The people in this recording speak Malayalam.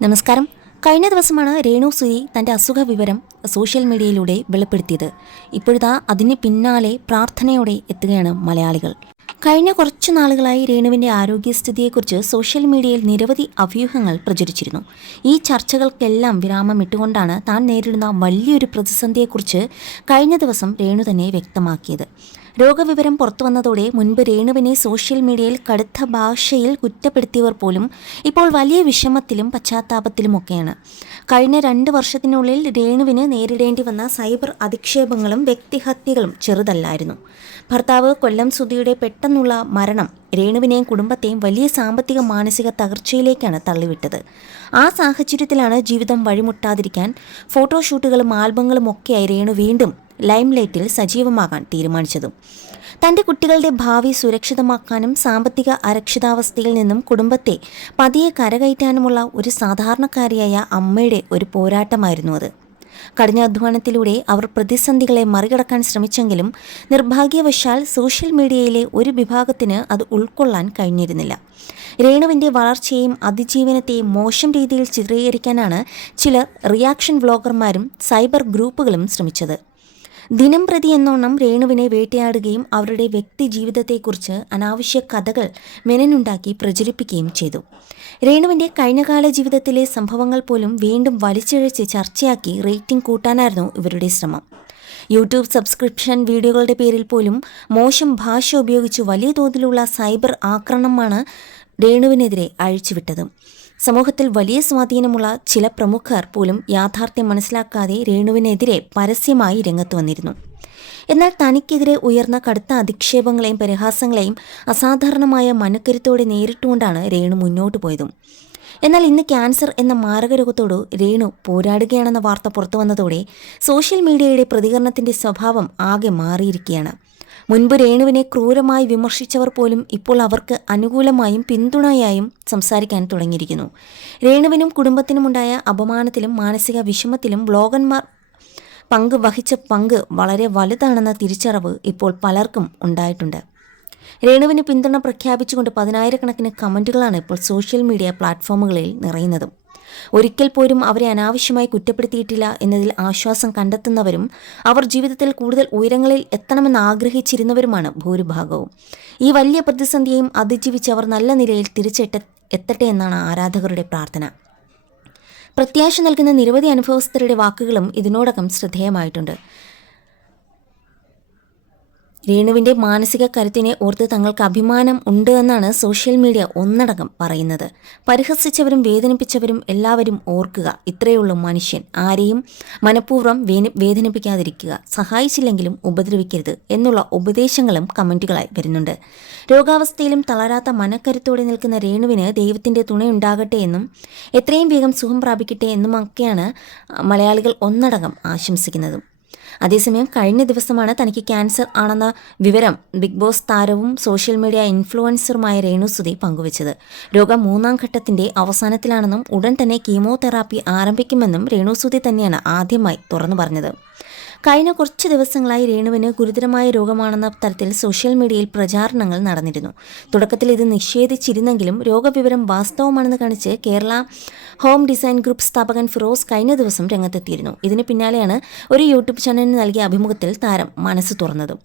നമസ്കാരം. കഴിഞ്ഞ ദിവസമാണ് രേണു സുധി തൻ്റെ അസുഖ വിവരം സോഷ്യൽ മീഡിയയിലൂടെ വെളിപ്പെടുത്തിയത്. ഇപ്പോഴിതാ അതിന് പിന്നാലെ പ്രാർത്ഥനയോടെ എത്തുകയാണ് മലയാളികൾ. കഴിഞ്ഞ കുറച്ചു നാളുകളായി രേണുവിൻ്റെ ആരോഗ്യസ്ഥിതിയെക്കുറിച്ച് സോഷ്യൽ മീഡിയയിൽ നിരവധി അഭ്യൂഹങ്ങൾ പ്രചരിച്ചിരുന്നു. ഈ ചർച്ചകൾക്കെല്ലാം വിരാമം ഇട്ടുകൊണ്ടാണ് താൻ നേരിടുന്ന വലിയൊരു പ്രതിസന്ധിയെക്കുറിച്ച് കഴിഞ്ഞ ദിവസം രേണു തന്നെ വ്യക്തമാക്കിയത്. രോഗവിവരം പുറത്തുവന്നതോടെ മുൻപ് രേണുവിനെ സോഷ്യൽ മീഡിയയിൽ കടുത്ത ഭാഷയിൽ കുറ്റപ്പെടുത്തിയവർ പോലും ഇപ്പോൾ വലിയ വിഷമത്തിലും പശ്ചാത്താപത്തിലുമൊക്കെയാണ്. കഴിഞ്ഞ 2 വർഷത്തിനുള്ളിൽ രേണുവിന് നേരിടേണ്ടി വന്ന സൈബർ അധിക്ഷേപങ്ങളും വ്യക്തിഹത്യകളും ചെറുതല്ലായിരുന്നു. ഭർത്താവ് കൊല്ലം സുധിയുടെ പെട്ടെന്നുള്ള മരണം രേണുവിനെയും കുടുംബത്തെയും വലിയ സാമ്പത്തിക മാനസിക തകർച്ചയിലേക്കാണ് തള്ളിവിട്ടത്. ആ സാഹചര്യത്തിലാണ് ജീവിതം വഴിമുട്ടാതിരിക്കാൻ ഫോട്ടോഷൂട്ടുകളും ആൽബങ്ങളും ഒക്കെയായി രേണു വീണ്ടും ലൈംലൈറ്റിൽ സജീവമാകാൻ തീരുമാനിച്ചതും. തൻ്റെ കുട്ടികളുടെ ഭാവി സുരക്ഷിതമാക്കാനും സാമ്പത്തിക അരക്ഷിതാവസ്ഥയിൽ നിന്നും കുടുംബത്തെ പതിയെ കരകയറ്റാനുമുള്ള ഒരു സാധാരണക്കാരിയായ അമ്മയുടെ ഒരു പോരാട്ടമായിരുന്നു അത്. കഠിനാധ്വാനത്തിലൂടെ അവർ പ്രതിസന്ധികളെ മറികടക്കാൻ ശ്രമിച്ചെങ്കിലും നിർഭാഗ്യവശാൽ സോഷ്യൽ മീഡിയയിലെ ഒരു വിഭാഗത്തിന് അത് ഉൾക്കൊള്ളാൻ കഴിഞ്ഞിരുന്നില്ല. രേണുവിൻ്റെ വളർച്ചയെയും അതിജീവനത്തെയും മോശം രീതിയിൽ ചിത്രീകരിക്കാനാണ് ചിലർ റിയാക്ഷൻ വ്ളോഗർമാരും സൈബർ ഗ്രൂപ്പുകളും ശ്രമിച്ചത്. ദിനം പ്രതി എന്നോണം രേണുവിനെ വേട്ടയാടുകയും അവരുടെ വ്യക്തി ജീവിതത്തെക്കുറിച്ച് അനാവശ്യ കഥകൾ മെനനുണ്ടാക്കി പ്രചരിപ്പിക്കുകയും ചെയ്തു. രേണുവിൻ്റെ കഴിഞ്ഞകാല ജീവിതത്തിലെ സംഭവങ്ങൾ പോലും വീണ്ടും വലിച്ചിഴച്ച് ചർച്ചയാക്കി റേറ്റിംഗ് കൂട്ടാനായിരുന്നു ഇവരുടെ ശ്രമം. യൂട്യൂബ് സബ്സ്ക്രിപ്ഷൻ വീഡിയോകളുടെ പേരിൽ പോലും മോശം ഭാഷ ഉപയോഗിച്ച് വലിയ തോതിലുള്ള സൈബർ ആക്രമണമാണ് രേണുവിനെതിരെ അഴിച്ചുവിട്ടത്. സമൂഹത്തിൽ വലിയ സ്വാധീനമുള്ള ചില പ്രമുഖർ പോലും യാഥാർത്ഥ്യം മനസ്സിലാക്കാതെ രേണുവിനെതിരെ പരസ്യമായി രംഗത്ത് വന്നിരുന്നു. എന്നാൽ തനിക്കെതിരെ ഉയർന്ന കടുത്ത അധിക്ഷേപങ്ങളെയും പരിഹാസങ്ങളെയും അസാധാരണമായ മനക്കരുത്തോടെ നേരിട്ടുകൊണ്ടാണ് രേണു മുന്നോട്ട് പോയതും. എന്നാൽ ഇന്ന് ക്യാൻസർ എന്ന മാരകരോഗത്തോട് രേണു പോരാടുകയാണെന്ന വാർത്ത പുറത്തുവന്നതോടെ സോഷ്യൽ മീഡിയയുടെ പ്രതികരണത്തിൻ്റെ സ്വഭാവം ആകെ മാറിയിരിക്കുകയാണ്. മുൻപ് രേണുവിനെ ക്രൂരമായി വിമർശിച്ചവർ പോലും ഇപ്പോൾ അവർക്ക് അനുകൂലമായും പിന്തുണയായും സംസാരിക്കാൻ തുടങ്ങിയിരിക്കുന്നു. രേണുവിനും കുടുംബത്തിനുമുണ്ടായ അപമാനത്തിലും മാനസിക വിഷമത്തിലും വ്ളോഗർമാർ വഹിച്ച പങ്ക് വളരെ വലുതാണെന്ന തിരിച്ചറിവ് ഇപ്പോൾ പലർക്കും ഉണ്ടായിട്ടുണ്ട്. രേണുവിന് പിന്തുണ പ്രഖ്യാപിച്ചുകൊണ്ട് 10,000-കണക്കിന് കമൻറ്റുകളാണ് ഇപ്പോൾ സോഷ്യൽ മീഡിയ പ്ലാറ്റ്ഫോമുകളിൽ നിറയുന്നതും. ഒരിക്കൽ പോലും അവരെ അനാവശ്യമായി കുറ്റപ്പെടുത്തിയിട്ടില്ല എന്നതിൽ ആശ്വാസം കണ്ടെത്തുന്നവരും അവർ ജീവിതത്തിൽ കൂടുതൽ ഉയരങ്ങളിൽ എത്തണമെന്ന് ആഗ്രഹിച്ചിരുന്നവരുമാണ് ഭൂരിഭാഗവും. ഈ വലിയ പ്രതിസന്ധിയെയും അതിജീവിച്ച് അവർ നല്ല നിലയിൽ എത്തട്ടെ എന്നാണ് ആരാധകരുടെ പ്രാർത്ഥന. പ്രത്യാശ നൽകുന്ന നിരവധി അനുഭവസ്ഥരുടെ വാക്കുകളും ഇതിനോടകം ശ്രദ്ധേയമായിട്ടുണ്ട്. രേണുവിൻ്റെ മാനസിക കരുത്തിനെ ഓർത്ത് തങ്ങൾക്ക് അഭിമാനം ഉണ്ട് എന്നാണ് സോഷ്യൽ മീഡിയ ഒന്നടങ്കം പറയുന്നത്. പരിഹസിച്ചവരും വേദനിപ്പിച്ചവരും എല്ലാവരും ഓർക്കുക, ഇത്രയുള്ളൂ മനുഷ്യൻ, ആരെയും മനഃപൂർവ്വം വേദനിപ്പിക്കാതിരിക്കുക, സഹായിച്ചില്ലെങ്കിലും ഉപദ്രവിക്കരുത് എന്നുള്ള ഉപദേശങ്ങളും കമൻറ്റുകളായി വരുന്നുണ്ട്. രോഗാവസ്ഥയിലും തളരാത്ത മനക്കരുത്തോടെ നിൽക്കുന്ന രേണുവിന് ദൈവത്തിൻ്റെ തുണയുണ്ടാകട്ടെ എന്നും എത്രയും വേഗം സുഖം പ്രാപിക്കട്ടെ എന്നുമൊക്കെയാണ് മലയാളികൾ ഒന്നടങ്കം ആശംസിക്കുന്നതും. അതേസമയം കഴിഞ്ഞ ദിവസമാണ് തനിക്ക് ക്യാൻസർ ആണെന്ന വിവരം ബിഗ് ബോസ് താരവും സോഷ്യൽ മീഡിയ ഇൻഫ്ലുവൻസറുമായ രേണു സുധി പങ്കുവച്ചത്. രോഗം 3ാം ഘട്ടത്തിൻ്റെ അവസാനത്തിലാണെന്നും ഉടൻ തന്നെ കീമോതെറാപ്പി ആരംഭിക്കുമെന്നും രേണു സുധി തന്നെയാണ് ആദ്യമായി തുറന്നു പറഞ്ഞത്. കഴിഞ്ഞ കുറച്ച് ദിവസങ്ങളായി രേണുവിന് ഗുരുതരമായ രോഗമാണെന്ന തരത്തിൽ സോഷ്യൽ മീഡിയയിൽ പ്രചാരണങ്ങൾ നടന്നിരുന്നു. തുടക്കത്തിൽ ഇത് നിഷേധിച്ചിരുന്നെങ്കിലും രോഗവിവരം വാസ്തവമാണെന്ന് കാണിച്ച് കേരള ഹോം ഡിസൈൻ ഗ്രൂപ്പ് സ്ഥാപകൻ ഫിറോസ് കഴിഞ്ഞ ദിവസം രംഗത്തെത്തിയിരുന്നു. ഇതിന് പിന്നാലെയാണ് ഒരു യൂട്യൂബ് ചാനലിന് നൽകിയ അഭിമുഖത്തിൽ താരം മനസ്സ് തുറന്നതും.